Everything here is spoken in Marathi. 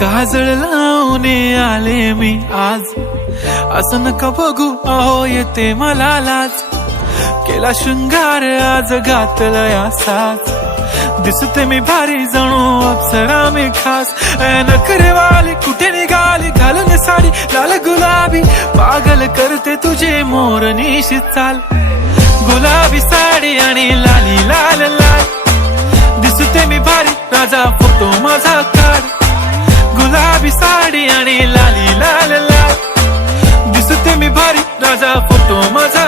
काजळ लावून आले मी आज, असं नका बघू अहो येते मला लाज. केला शृंगार आज घातलाय असाच, दिसते मी भारी जणू अप्सरा मी खास. नखरेवाली कुठे निघाली घालून साडी लाल गुलाबी, पागल करते तुझे मोरनीशी चाल. गुलाबी साडी आणि लाली लाल लाल, दिसते मी भारी राजा फोटो माझा काढ. गुलाबी साडी आणि लाली लाल लाल, दिसते मी भारी राजा फोटो माझा.